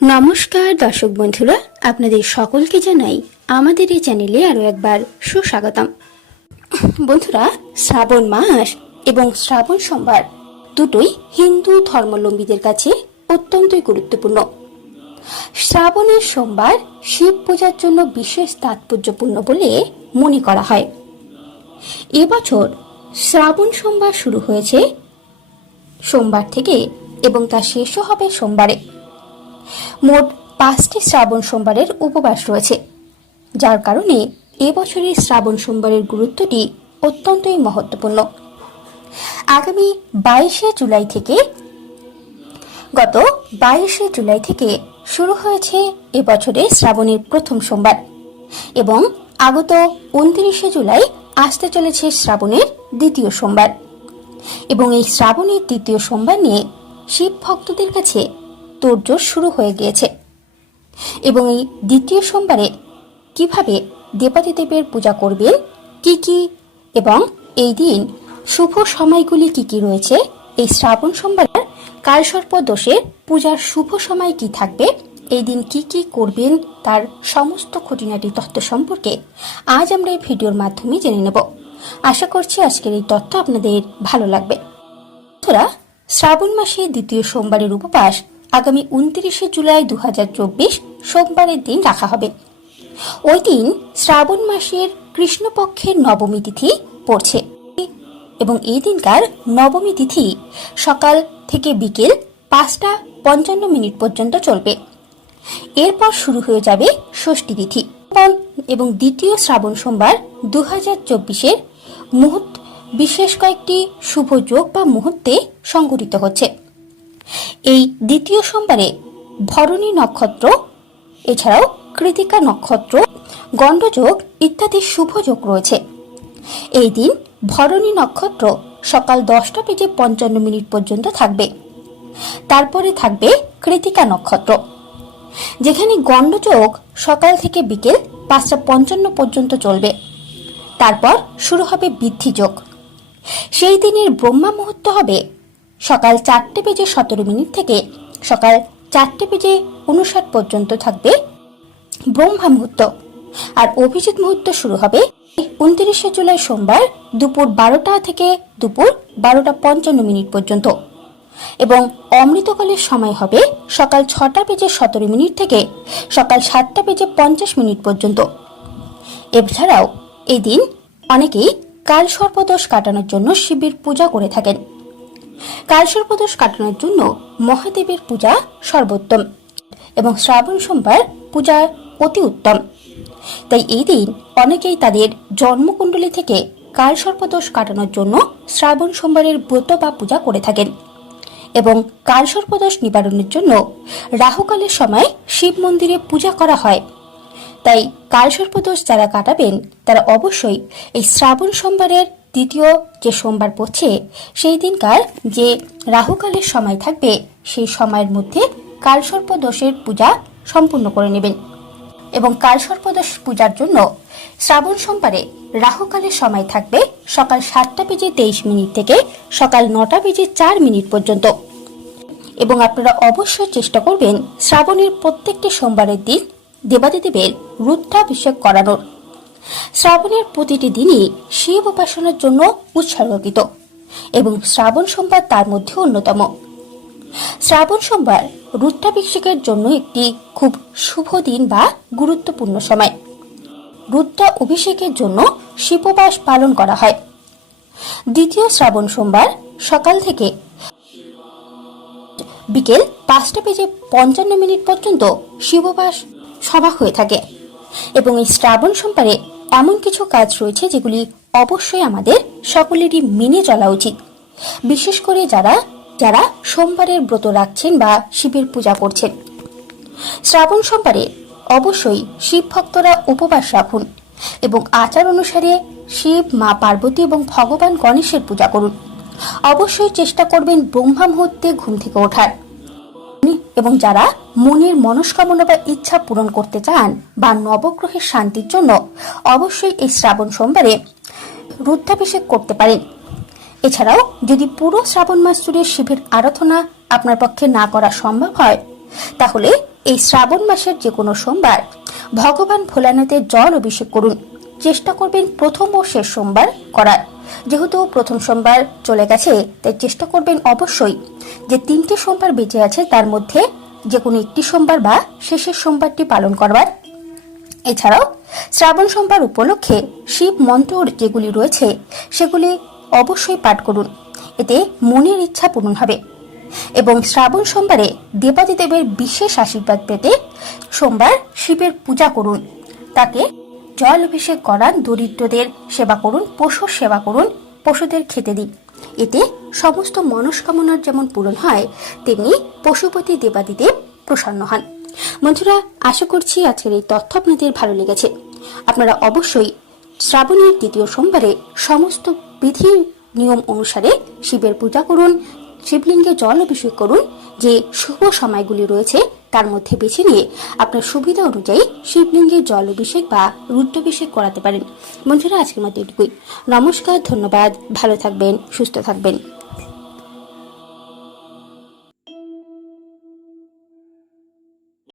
নমস্কার, দর্শক বন্ধুরা, আপনাদের সকলকে জানাই আমাদের এই চ্যানেলে আরও একবার সুস্বাগতম। বন্ধুরা, শ্রাবণ মাস এবং শ্রাবণ সোমবার দুটোই হিন্দু ধর্মাবলম্বীদের কাছে অত্যন্তই গুরুত্বপূর্ণ। শ্রাবণের সোমবার শিব পূজার জন্য বিশেষ তাৎপর্যপূর্ণ বলে মনে করা হয়। এবছর শ্রাবণ সোমবার শুরু হয়েছে সোমবার থেকে এবং তা শেষও হবে সোমবারে। মোট পাঁচটি শ্রাবণ সোমবারের উপবাস রয়েছে। যার কারণে এবছরের শ্রাবণ সোমবারের গুরুত্বটি অত্যন্তই মহত্বপূর্ণ। আগামী বাইশে জুলাই থেকে গত বাইশে জুলাই থেকে শুরু হয়েছে এবছরে শ্রাবণের প্রথম সোমবার এবং আগত উনত্রিশে জুলাই আসতে চলেছে শ্রাবণের দ্বিতীয় সোমবার। এবং এই শ্রাবণের দ্বিতীয় সোমবার নিয়ে শিব ভক্তদের কাছে তোড়জোড় শুরু হয়ে গিয়েছে। এবং এই দ্বিতীয় সোমবারে কীভাবে দেবাদিদেবের পূজা করবেন কি কি, এবং এই দিন শুভ সময়গুলি কি কি রয়েছে, এই শ্রাবণ সোমবারের কালসর্প দোষের পূজার শুভ সময় কি থাকবে, এই দিন কি কি করবেন, তার সমস্ত খুঁটিনাটি তথ্য সম্পর্কে আজ আমরা এই ভিডিওর মাধ্যমে জেনে নেব। আশা করছি আজকের এই তথ্য আপনাদের ভালো লাগবে। শ্রাবণ মাসে দ্বিতীয় সোমবারের উপবাস আগামী উনত্রিশে জুলাই দু হাজার চব্বিশ সোমবারের দিন রাখা হবে। ওই দিন শ্রাবণ মাসের কৃষ্ণপক্ষের নবমী তিথি পড়ছে এবং এই দিনকার নবমী তিথি সকাল থেকে বিকেল পাঁচটা পঞ্চান্ন মিনিট পর্যন্ত চলবে। এরপর শুরু হয়ে যাবে ষষ্ঠী তিথি। এবং দ্বিতীয় শ্রাবণ সোমবার দু হাজার চব্বিশের মুহূর্ত বিশেষ কয়েকটি শুভ যোগ বা মুহূর্তে সংঘটিত হচ্ছে। এই দ্বিতীয় সোমবারে ভরণী নক্ষত্র, এছাড়াও কৃতিকা নক্ষত্র, গণ্ডযোগ ইত্যাদি শুভ যোগ রয়েছে। এই দিন ভরণী নক্ষত্র সকাল দশটা বেজে পঞ্চান্ন মিনিট পর্যন্ত থাকবে। তারপরে থাকবে কৃতিকা নক্ষত্র, যেখানে গণ্ডযোগ সকাল থেকে বিকেল পাঁচটা পঞ্চান্ন পর্যন্ত চলবে। তারপর শুরু হবে বৃদ্ধি যোগ। সেই দিনের ব্রহ্মা মুহূর্ত হবে সকাল চারটে বেজে সতেরো মিনিট থেকে সকাল চারটে বেজে উনষাট পর্যন্ত থাকবে ব্রহ্মা মুহূর্ত। আর অভিজিৎ মুহূর্ত শুরু হবে উনত্রিশে জুলাই সোমবার দুপুর বারোটা থেকে দুপুর বারোটা পঞ্চান্ন মিনিট পর্যন্ত। এবং অমৃতকালের সময় হবে সকাল ছটা বেজে সতেরো মিনিট থেকে সকাল সাতটা বেজে পঞ্চাশ মিনিট পর্যন্ত। এছাড়াও এই দিন অনেকেই কাল সর্পদোষ কাটানোর জন্য শিবির পূজা করে থাকেন। কাল সর্পদোষ কাটানোর জন্য মহাদেবের পূজা সর্বোত্তম এবং শ্রাবণ সোমবার পূজা অতি উত্তম। তাই এই দিন অনেকেই তাদের জন্মকুণ্ডলী থেকে কাল সর্পদোষ কাটানোর জন্য শ্রাবণ সোমবারের ব্রত বা পূজা করে থাকেন এবং কাল সর্পদোষ নিবারণের জন্য রাহুকালের সময় শিব মন্দিরে পূজা করা হয়। তাই কাল সর্পদোষ যারা কাটাবেন তারা অবশ্যই এই শ্রাবণ সোমবারের দ্বিতীয় যে সোমবার পড়ছে, সেই দিনকার যে রাহুকালের সময় থাকবে, সেই সময়ের মধ্যে কালসর্প দোষের পূজা সম্পূর্ণ করে নেবেন। এবং কালসর্পদোষ পূজার জন্য শ্রাবণ সোমবারে রাহুকালের সময় থাকবে সকাল সাতটা বেজে তেইশ মিনিট থেকে সকাল নটা বেজে চার মিনিট পর্যন্ত। এবং আপনারা অবশ্যই চেষ্টা করবেন শ্রাবণের প্রত্যেকটি সোমবারের দিন দেবাদিদেবের রুদ্রাভিষেক করানোর। শ্রাবণের প্রতিটি দিনই শিব উপাসনার জন্য উৎসর্গিত এবং শ্রাবণ সোমবার তার মধ্যে অন্যতম। শ্রাবণ সোমবার রুদ্রাভিষেকের জন্য একটি খুব শুভ দিন বা গুরুত্বপূর্ণ সময়। রুদ্রা অভিষেকের জন্য শিববাস পালন করা হয়। দ্বিতীয় শ্রাবণ সোমবার সকাল থেকে বিকেল পাঁচটা বেজে পঞ্চান্ন মিনিট পর্যন্ত শিববাস সভা হয়ে থাকে এবং এই শ্রাবণ সোমবারে এমন কিছু কাজ রয়েছে যেগুলি অবশ্যই আমাদের সকলেরই মেনে চলা উচিত। বিশেষ করে যারা যারা সোমবারের ব্রত রাখছেন বা শিবের পূজা করছেন। শ্রাবণ সোমবারে অবশ্যই শিব ভক্তরা উপবাস রাখুন এবং আচার অনুসারে শিব, মা পার্বতী এবং ভগবান গণেশের পূজা করুন। অবশ্যই চেষ্টা করবেন ব্রহ্মা মুহূর্তে ঘুম থেকে ওঠার। এবং যারা মনের মনস্কামনা বা ইচ্ছা পূরণ করতে চান বা নবগ্রহের শান্তির জন্য অবশ্যই এই শ্রাবণ সোমবারে রুদ্রাভিষেক করতে পারেন। এছাড়াও যদি পুরো শ্রাবণ মাস জুড়ে শিবের আরাধনা আপনার পক্ষে না করা সম্ভব হয়, তাহলে এই শ্রাবণ মাসের যে কোনো সোমবার ভগবান ভোলানাথের জল অভিষেক করুন। চেষ্টা করবেন প্রথম ও শেষ সোমবার করার। যেহেতু প্রথম সোমবার চলে গেছে, তাই চেষ্টা করবেন অবশ্যই যে তিনটি সোমবার বেঁচে আছে, তার মধ্যে যে কোনো একটি সোমবার বা শেষের সোমবারটি পালন করবার। এছাড়াও শ্রাবণ সোমবার উপলক্ষে শিব মন্ত্র যেগুলি রয়েছে, সেগুলি অবশ্যই পাঠ করুন। এতে মনের ইচ্ছা পূরণ হবে এবং শ্রাবণ সোমবারে দেবাদিদেবের বিশেষ আশীর্বাদ পেতে সোমবার শিবের পূজা করুন। তাকে জল অভিষেক করান দরিদ্রদের সেবা করুন পশুর সেবা করুন, পশুদের খেতে দিন। এতে সমস্ত মনস্কামনার যেমন পূরণ হয়, তেমনি পশুপতি দেবাদিদেব প্রসন্ন হন। বন্ধুরা, আশা করছি আজকের এই তথ্য আপনাদের ভালো লেগেছে। আপনারা অবশ্যই শ্রাবণের দ্বিতীয় সোমবারে সমস্ত বিধি নিয়ম অনুসারে শিবের পূজা করুন, শিবলিঙ্গে জল অভিষেক করুন, যে শুভ সময়গুলি রয়েছে তার মধ্যে বেছে নিয়ে আপনার সুবিধা অনুযায়ী শিবলিঙ্গের জল অভিষেক বা রুদ্রাভিষেক করাতে পারেন। বন্ধুরা, আজকের মতো এটুকুই। নমস্কার, ধন্যবাদ। ভালো থাকবেন, সুস্থ থাকবেন।